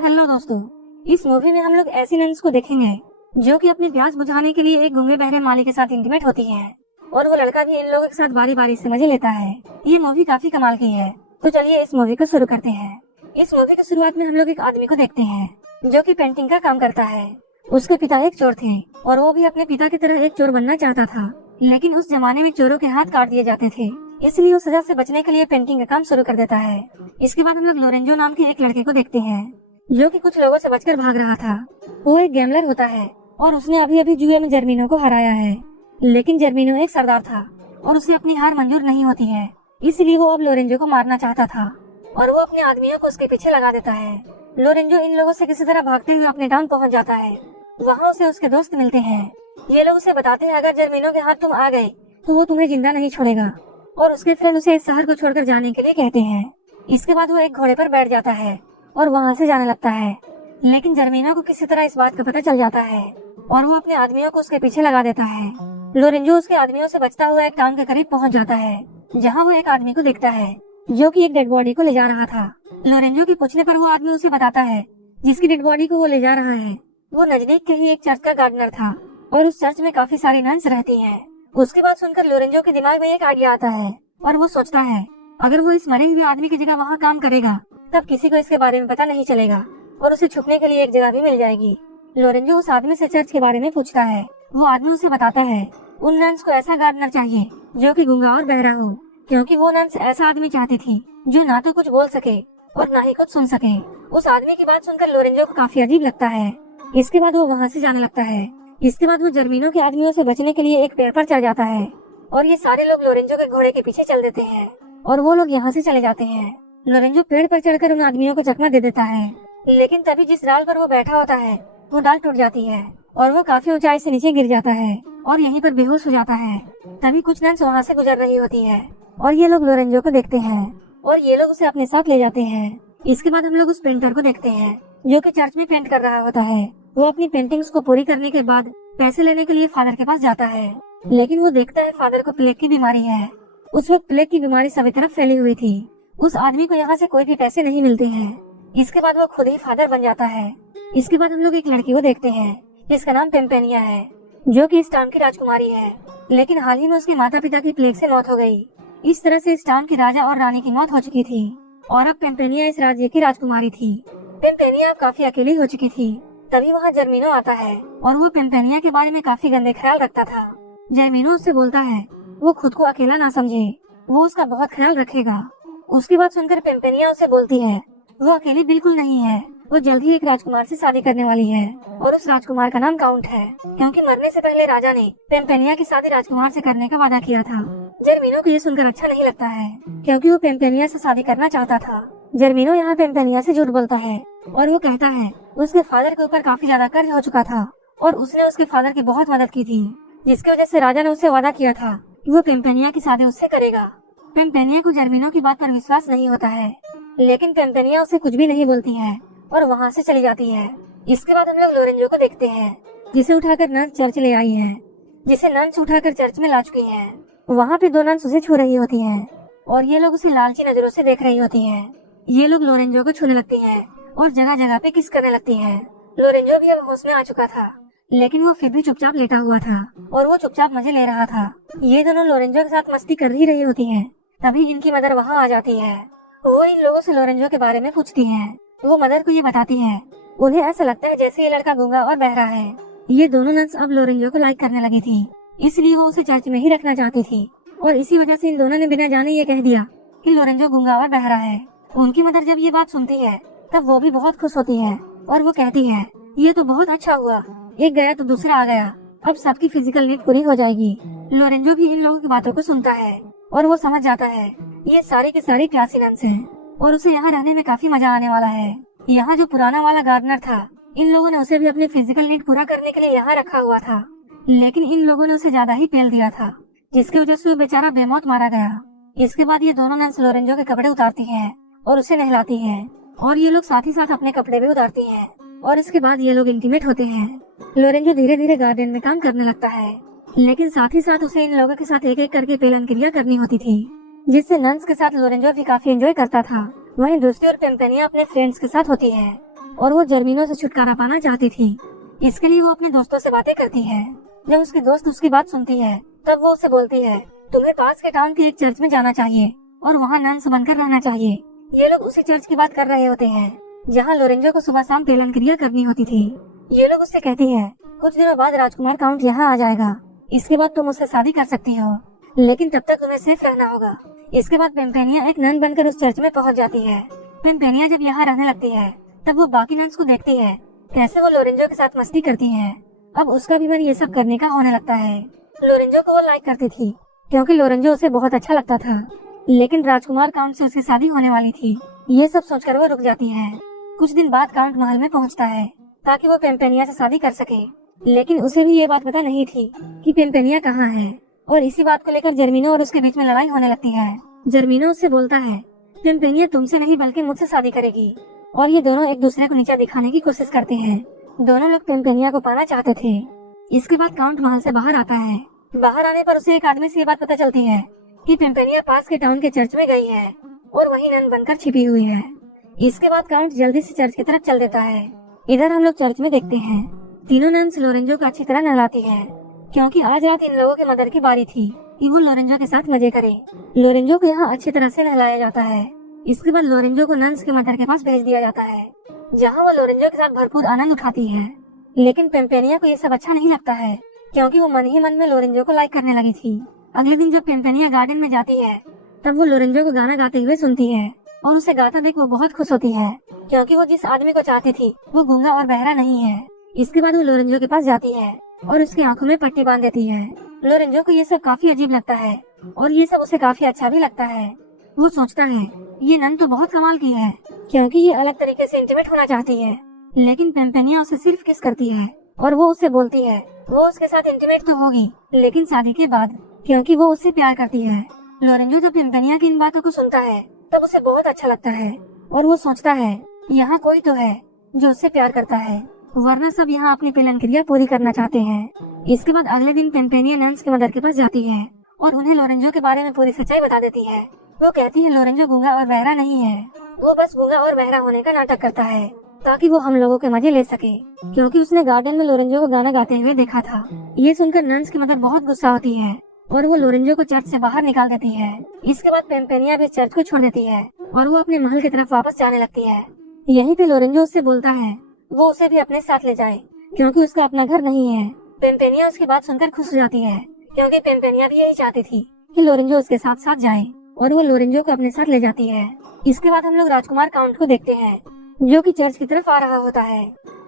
Hello दोस्तों, इस movie में हम लोग ऐसी नन्स को देखेंगे जो कि अपनी प्यास बुझाने के लिए एक गूंगे बहरे माली के साथ इंटीमेट होती हैं और वो लड़का भी इन लोगों के साथ बारी बारी से मजे लेता है। ये मूवी काफी कमाल की है, तो चलिए इस मूवी को शुरू करते हैं। इस मूवी की शुरुआत में हम लोग एक आदमी को देखते हैं जो कि पेंटिंग का काम करता है। उसके पिता एक चोर थे और वो भी अपने पिता की तरह एक चोर बनना चाहता था, लेकिन उस जमाने में चोरों के हाथ काट दिए जाते थे, इसलिए वो सजा से बचने के लिए पेंटिंग का काम शुरू कर देता है। इसके बाद हम लोग लोरेंजो नाम के एक लड़के को देखते हैं जो कि कुछ लोगों से बचकर भाग रहा था। वो एक गैमलर होता है और उसने अभी अभी जुए में जर्मीनो को हराया है, लेकिन जर्मीनो एक सरदार था और उसे अपनी हार मंजूर नहीं होती है, इसलिए वो अब लोरेंजो को मारना चाहता था और वो अपने आदमियों को उसके पीछे लगा देता है। लोरेंजो इन लोगों से किसी तरह भागते हुए अपने टाउन पहुंच जाता है। वहाँ उसे उसके दोस्त मिलते हैं। ये लोग उसे बताते हैं अगर जर्मीनो के हाथ तुम आ गए तो वो तुम्हें जिंदा नहीं छोड़ेगा, और उसके फ्रेंड उसे इस शहर को छोड़कर जाने के लिए कहते हैं। इसके बाद वो एक घोड़े पर बैठ जाता है और वहाँ से जाने लगता है, लेकिन जर्मीनो को किसी तरह इस बात का पता चल जाता है और वो अपने आदमियों को उसके पीछे लगा देता है। लोरेंजो उसके आदमियों से बचता हुआ एक टाउन के करीब पहुँच जाता है, जहाँ वो एक आदमी को देखता है जो कि एक डेड बॉडी को ले जा रहा था। लोरेंजो की पूछने पर वो आदमी उसे बताता है जिसकी डेड बॉडी को वो ले जा रहा है वो नजदीक के ही एक चर्च का गार्डनर था और उस चर्च में काफी सारी नन्स रहती हैं। उसकी बात सुनकर लोरेंजो के दिमाग में एक आइडिया आता है और वो सोचता है अगर वो इस मरे हुए आदमी की जगह वहाँ काम करेगा तब किसी को इसके बारे में पता नहीं चलेगा और उसे छुपने के लिए एक जगह भी मिल जाएगी। लोरेंजो उस आदमी से चर्च के बारे में पूछता है। वो आदमी उसे बताता है उन नन्स को ऐसा गार्डनर चाहिए जो कि गूंगा और बहरा हो, क्योंकि वो नन्स ऐसा आदमी चाहती थी जो ना तो कुछ बोल सके और ना ही कुछ सुन सके। उस आदमी की बात सुनकर लोरेंजो को काफी अजीब लगता है। इसके बाद वो वहाँ से जाने लगता है। इसके बाद वो जर्मीनो के आदमियों से बचने के लिए एक पेड़ पर चढ़ जाता है और ये सारे लोग लोरेंजो के घोड़े के पीछे चल देते हैं और वो लोग यहाँ से चले जाते हैं। लोरेंजो पेड़ पर चढ़कर उन आदमियों को चकमा दे देता है, लेकिन तभी जिस डाल पर वो बैठा होता है वो डाल टूट जाती है और वो काफी ऊंचाई से नीचे गिर जाता है और यहीं पर बेहोश हो जाता है। तभी कुछ नन्स वहाँ से गुजर रही होती है और ये लोग लोरेंजो को देखते हैं और ये लोग उसे अपने साथ ले जाते हैं। इसके बाद हम लोग उस पेंटर को देखते हैं जो कि चर्च में पेंट कर रहा होता है। वो अपनी पेंटिंग्स को पूरी करने के बाद पैसे लेने के लिए फादर के पास जाता है, लेकिन वो देखता है फादर को प्लेग की बीमारी है। उस वक्त प्लेग की बीमारी सभी तरफ फैली हुई थी। उस आदमी को यहाँ से कोई भी पैसे नहीं मिलते हैं। इसके बाद वो खुद ही फादर बन जाता है। इसके बाद हम लोग एक लड़की को देखते हैं जिसका नाम पेम्पेनिया है, जो कि इस टाउन की राजकुमारी है, लेकिन हाल ही में उसके माता पिता की प्लेग से मौत हो गई। इस तरह से इस टाउन की राजा और रानी की मौत हो चुकी थी और अब पेम्पेनिया इस राज्य की राजकुमारी थी। पेम्पेनिया काफी अकेली हो चुकी थी। तभी वहाँ जर्मीनो आता है और वो पेम्पेनिया के बारे में काफी गंदे ख्याल रखता था। जर्मीनो उससे बोलता है वो खुद को अकेला ना समझे, वो उसका बहुत ख्याल रखेगा। उसकी बात सुनकर पेम्पेनिया उसे बोलती है वो अकेली बिल्कुल नहीं है, वो जल्द ही एक राजकुमार से शादी करने वाली है और उस राजकुमार का नाम काउंट है, क्योंकि मरने से पहले राजा ने पेम्पेनिया की शादी राजकुमार से करने का वादा किया था। जर्मीनो को ये सुनकर अच्छा नहीं लगता है, क्योंकि वो पेम्पेनिया से शादी करना चाहता था। जर्मीनो यहाँ पेम्पेनिया से झूठ बोलता है और वो कहता है उसके फादर के ऊपर काफी ज्यादा कर्ज हो चुका था और उसने उसके फादर की बहुत मदद की थी, जिसकी वजह से राजा ने उससे वादा किया था कि वो पेम्पेनिया की शादी उससे करेगा। पेम्पेनिया को जर्मीनो की बात पर विश्वास नहीं होता है, लेकिन पेम्पेनिया उसे कुछ भी नहीं बोलती है और वहाँ से चली जाती है। इसके बाद हम लोग लोरेंजो को देखते हैं जिसे उठाकर नन्स चर्च ले आई है, जिसे नन्स उठाकर चर्च में ला चुकी है। वहाँ पे दो नन्स उसे छू रही होती है और ये लोग उसे लालची नजरों से देख रही होती है। ये लोग लोरेंजो को छूने लगती है और जगह जगह पे किस करने लगती है। लोरेंजो भी अब होश में आ चुका था, लेकिन वो फिर भी चुपचाप लेटा हुआ था और वो चुपचाप मजे ले रहा था। ये दोनों लोरेंजो के साथ मस्ती कर ही रही होती हैं। तभी इनकी मदर वहाँ आ जाती है। वो इन लोगों से लोरेंजो के बारे में पूछती है। वो मदर को ये बताती है उन्हें ऐसा लगता है जैसे ये लड़का गूंगा और बहरा है। ये दोनों नन्स अब लोरेंजो को लाइक करने लगी थी, इसलिए वो उसे चर्च में ही रखना चाहती थी और इसी वजह से इन दोनों ने बिना जाने ये कह दिया कि लोरेंजो गूंगा और बहरा है। उनकी मदर जब ये बात सुनती है तब वो भी बहुत खुश होती है और वो कहती है ये तो बहुत अच्छा हुआ, एक गया तो दूसरा आ गया, अब सबकी फिजिकल नीड पूरी हो जाएगी। लोरेंजो भी इन लोगों की बातों को सुनता है और वो समझ जाता है ये सारी की सारी क्लासी नन्स हैं और उसे यहाँ रहने में काफी मजा आने वाला है। यहाँ जो पुराना वाला गार्डनर था, इन लोगों ने उसे भी अपनी फिजिकल नीड पूरा करने के लिए यहाँ रखा हुआ था, लेकिन इन लोगों ने उसे ज्यादा ही पेल दिया था, जिसकी वजह से वो बेचारा बेमौत मारा गया। इसके बाद ये दोनों नन्स लोरेंजो के कपड़े उतारती हैं और उसे नहलाती हैं और ये लोग साथ ही साथ अपने कपड़े भी उतारती हैं और इसके बाद ये लोग इंटीमेट होते हैं। लोरेंजो धीरे धीरे गार्डन में काम करने लगता है, लेकिन साथ ही साथ उसे इन लोगों के साथ एक एक करके पेलन क्रिया करनी होती थी, जिससे नन्स के साथ लोरेंजो भी काफी एंजॉय करता था। वहीं दूसरी ओर पेम्पेनिया अपने फ्रेंड्स के साथ होती है और वो जर्मीनो से छुटकारा पाना चाहती थी। इसके लिए वो अपने दोस्तों से बातें करती है। जब उसकी दोस्त उसकी बात सुनती है तब वो उसे बोलती है, तुम्हें पास के टाउन के एक चर्च में जाना चाहिए और वहाँ नन्स बनकर रहना चाहिए। ये लोग उसी चर्च की बात कर रहे होते हैं जहाँ लोरेंजो को सुबह शाम पेलन क्रिया करनी होती थी। ये लोग उससे कहती है, कुछ दिनों बाद राजकुमार काउंट यहाँ आ जाएगा, इसके बाद तुम उससे शादी कर सकती हो, लेकिन तब तक तुम्हें सेफ रहना होगा। इसके बाद पेम्पेनिया एक नन बनकर उस चर्च में पहुँच जाती है। पेम्पेनिया जब यहाँ रहने लगती है तब वो बाकी नन्स को देखती है कैसे वो लोरेंजो के साथ मस्ती करती है। अब उसका भी मन ये सब करने का होने लगता है। लोरेंजो को वो लाइक करती थी क्योंकि लोरेंजो उसे बहुत अच्छा लगता था, लेकिन राजकुमार काउंट से उसकी शादी होने वाली थी। ये सब सोचकर वो रुक जाती है। कुछ दिन बाद काउंट महल में पहुंचता है ताकि वो पेम्पेनिया से शादी कर सके, लेकिन उसे भी ये बात पता नहीं थी कि पेम्पेनिया कहाँ है। और इसी बात को लेकर जर्मीनो और उसके बीच में लड़ाई होने लगती है। जर्मीनो उससे बोलता है, पेम्पेनिया तुमसे नहीं बल्कि मुझसे शादी करेगी, और ये दोनों एक दूसरे को नीचा दिखाने की कोशिश करते हैं। दोनों लोग पेम्पेनिया को पाना चाहते थे। इसके बाद काउंट महल से बाहर आता है। बाहर आने पर उसे एक आदमी से ये बात पता चलती है कि पेम्पेनिया पास के टाउन के चर्च में गई है और वहीं नन बनकर छिपी हुई है। इसके बाद काउंट जल्दी से चर्च की तरफ चल देता है। इधर हम लोग चर्च में देखते हैं तीनों नन्स लोरेंजो को अच्छी तरह नहलाती है, क्योंकि आज रात इन लोगों के मदर की बारी थी कि वो लोरेंजो के साथ मजे करे। लोरेंजो को यहाँ अच्छी तरह से नहलाया जाता है। इसके बाद लोरेंजो को नन्स के मदर के पास भेज दिया जाता है, जहाँ वो लोरेंजो के साथ भरपूर आनंद उठाती है। लेकिन पेम्पेनिया को ये सब अच्छा नहीं लगता है, क्योंकि वो मन ही मन में लोरेंजो को लाइक करने लगी थी। अगले दिन जब पेम्पेनिया गार्डन में जाती है तब वो लोरेंजो को गाना गाते हुए सुनती है और उसे गाता देख वो बहुत खुश होती है, क्योंकि वो जिस आदमी को चाहती थी वो गूंगा और बहरा नहीं है। इसके बाद वो लोरेंजो के पास जाती है और उसकी आंखों में पट्टी बांध देती है। लोरेंजो को ये सब काफी अजीब लगता है और ये सब उसे काफी अच्छा भी लगता है। वो सोचता है, ये नन तो बहुत कमाल की है, क्योंकि ये अलग तरीके से इंटीमेट होना चाहती है। लेकिन पेम्पेनिया उसे सिर्फ किस करती है और वो उससे बोलती है वो उसके साथ इंटीमेट तो होगी, लेकिन शादी के बाद, क्योंकि वो उससे प्यार करती है। लोरेंजो जब पेम्पेनिया की इन बातों को सुनता है तब उसे बहुत अच्छा लगता है और वो सोचता है, यहाँ कोई तो है जो उससे प्यार करता है, वरना सब यहाँ अपनी पेलन क्रिया पूरी करना चाहते हैं। इसके बाद अगले दिन पेम्पेनिया नन्स के मदर के पास जाती है और उन्हें लोरेंजो के बारे में पूरी सच्चाई बता देती है। वो कहती है लोरेंजो गूंगा और बहरा नहीं है, वो बस गूंगा और बहरा होने का नाटक करता है ताकि वो हम लोगों के मजे ले सके, क्योंकि उसने गार्डन में लोरेंजो को गाना गाते हुए देखा था। ये सुनकर नन्स की मदर बहुत गुस्सा होती है और वो लोरेंजो को चर्च से बाहर निकाल देती है। इसके बाद पेम्पेनिया भी चर्च को छोड़ देती है और वो अपने महल की तरफ वापस जाने लगती है। यहीं पे लोरेंजो उससे बोलता है वो उसे भी अपने साथ ले जाए, क्योंकि उसका अपना घर नहीं है। पेम्पेनिया उसकी बात सुनकर खुश हो जाती है, क्योंकि पेम्पेनिया भी यही चाहती थी कि लोरेंजो उसके साथ साथ जाए, और वो लोरेंजो को अपने साथ ले जाती है। इसके बाद हम लोग राजकुमार काउंट को देखते हैं जो कि चर्च की तरफ आ रहा होता है।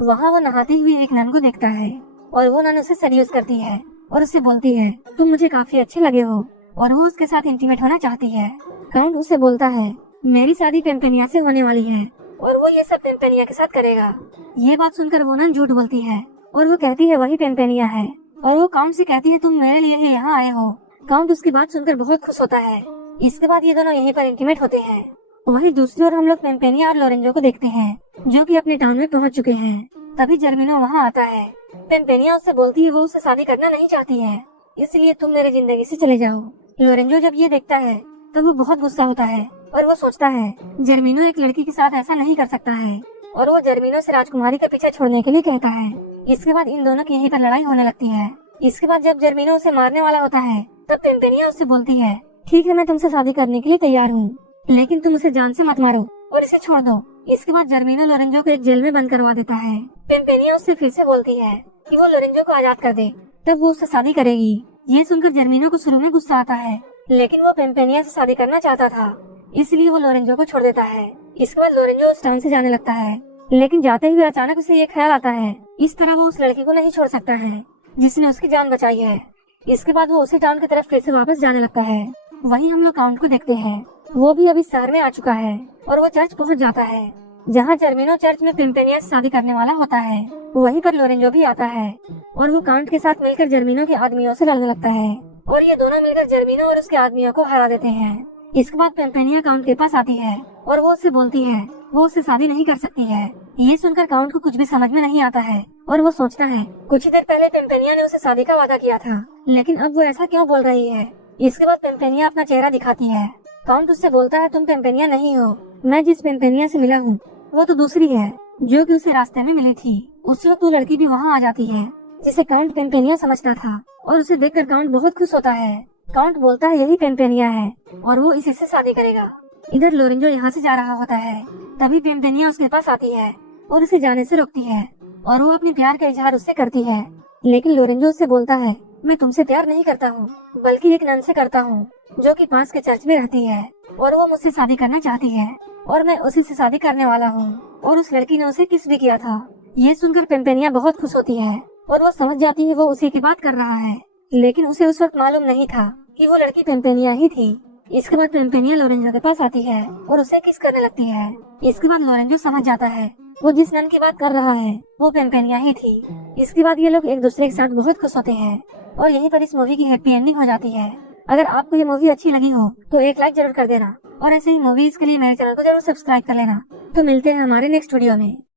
वहाँ वो नहाते हुए एक नन को देखता है और वो नन उसे सेड्यूस करती है और उससे बोलती है, तुम मुझे काफी अच्छे लगे हो, और वो उसके साथ इंटीमेट होना चाहती है। काउंट उससे बोलता है, मेरी शादी पेम्पेनिया से होने वाली है और वो ये सब पेम्पेनिया के साथ करेगा। ये बात सुनकर वो नन झूठ बोलती है और वो कहती है वही पेम्पेनिया है, और वो काउंट से कहती है तुम मेरे लिए ही यहाँ आए हो। काउंट उसकी बात सुनकर बहुत खुश होता है। इसके बाद ये दोनों यहीं पर इंटीमेट होते हैं। वहीं दूसरी ओर हम लोग पेम्पेनिया और लोरेंजो को देखते हैं जो कि अपने टाउन में पहुंच चुके हैं। तभी जर्मिनो वहां आता है। पेम्पेनिया उससे बोलती है वो उससे शादी करना नहीं चाहती है, इसलिए तुम मेरे जिंदगी से चले जाओ। लोरेंजो जब ये देखता है तो वो बहुत गुस्सा होता है और वो सोचता है जर्मिनो एक लड़की के साथ ऐसा नहीं कर सकता है, और वो जर्मिनो से राजकुमारी के पीछे छोड़ने के लिए कहता है। इसके बाद इन दोनों की यहीं पर लड़ाई होने लगती है। इसके बाद जब जर्मिनो उसे मारने वाला होता है तब पेम्पेनिया उससे बोलती है, ठीक है मैं तुमसे शादी करने के लिए तैयार हूँ, लेकिन तुम उसे जान से मत मारो और इसे छोड़ दो। इसके बाद जर्मिनो लोरेंजो को एक जेल में बंद करवा देता है। पेम्पेनिया उससे फिर से बोलती है कि वो लोरेंजो को आजाद कर दे, तब वो उससे शादी करेगी। ये सुनकर जर्मिनो को शुरू में गुस्सा आता है, लेकिन वो पेम्पेनिया से शादी करना चाहता था, इसलिए वो लोरेंजो को छोड़ देता है। इसके बाद लोरेंजो उस टाउन से जाने लगता है, लेकिन जाते हुए अचानक उसे ये ख्याल आता है इस तरह वो उस लड़की को नहीं छोड़ सकता है जिसने उसकी जान बचाई है। इसके बाद वो उसी टाउन की तरफ फिर से वापस जाने लगता है। वहीं हम लोग काउंट को देखते हैं, वो भी अभी शहर में आ चुका है और वो चर्च पहुंच जाता है जहां जर्मिनो चर्च में पेम्पेनिया से शादी करने वाला होता है। वहीं पर लोरेंजो भी आता है और वो काउंट के साथ मिलकर जर्मिनो के आदमियों से लड़ने लगता है और ये दोनों मिलकर जर्मिनो और उसके आदमियों को हरा देते हैं। इसके बाद पेम्पेनिया काउंट के पास आती है और वो उससे बोलती है वो उससे शादी नहीं कर सकती है। ये सुनकर काउंट को कुछ भी समझ में नहीं आता है और वो सोचता है कुछ ही देर पहले पेम्पेनिया ने उसे शादी का वादा किया था, लेकिन अब वो ऐसा क्यों बोल रही है। इसके बाद पेम्पेनिया अपना चेहरा दिखाती है। काउंट उससे बोलता है तुम पेम्पेनिया नहीं हो, मैं जिस पेम्पेनिया से मिला हूँ वो तो दूसरी है। जो कि उसे रास्ते में मिली थी। उस वक्त वो लड़की भी वहाँ आ जाती है, जिसे काउंट पेम्पेनिया समझता था, और उसे देखकर काउंट बहुत खुश होता है। काउंट बोलता है यही पेम्पेनिया है और वो इसी से शादी करेगा। इधर लोरेंजो यहाँ से जा रहा होता है, तभी पेम्पेनिया उसके पास आती है और उसे जाने से रोकती है और वो अपने प्यार का इजहार उससे करती है। लेकिन लोरेंजो उससे बोलता है, मैं तुमसे प्यार नहीं करता हूँ, बल्कि एक नन से करता हूँ जो कि पास के चर्च में रहती है, और वो मुझसे शादी करना चाहती है और मैं उसी से शादी करने वाला हूँ। और उस लड़की ने उसे किस भी किया था। ये सुनकर पेम्पेनिया बहुत खुश होती है और वो समझ जाती है वो उसी की बात कर रहा है, लेकिन उसे उस वक्त मालूम नहीं था कि वो लड़की पेम्पेनिया ही थी। इसके बाद पेम्पेनिया लोरेंजो के पास आती है और उसे किस करने लगती है। इसके बाद लोरेंजो समझ जाता है वो जिस नन की बात कर रहा है वो पेम्पेनिया ही थी। इसके बाद ये लोग एक दूसरे के साथ बहुत खुश होते हैं और यहीं पर इस मूवी की हैप्पी एंडिंग हो जाती है। अगर आपको ये मूवी अच्छी लगी हो तो एक लाइक जरूर कर देना और ऐसे ही मूवीज के लिए मेरे चैनल को जरूर सब्सक्राइब कर लेना। तो मिलते हैं हमारे नेक्स्ट वीडियो में।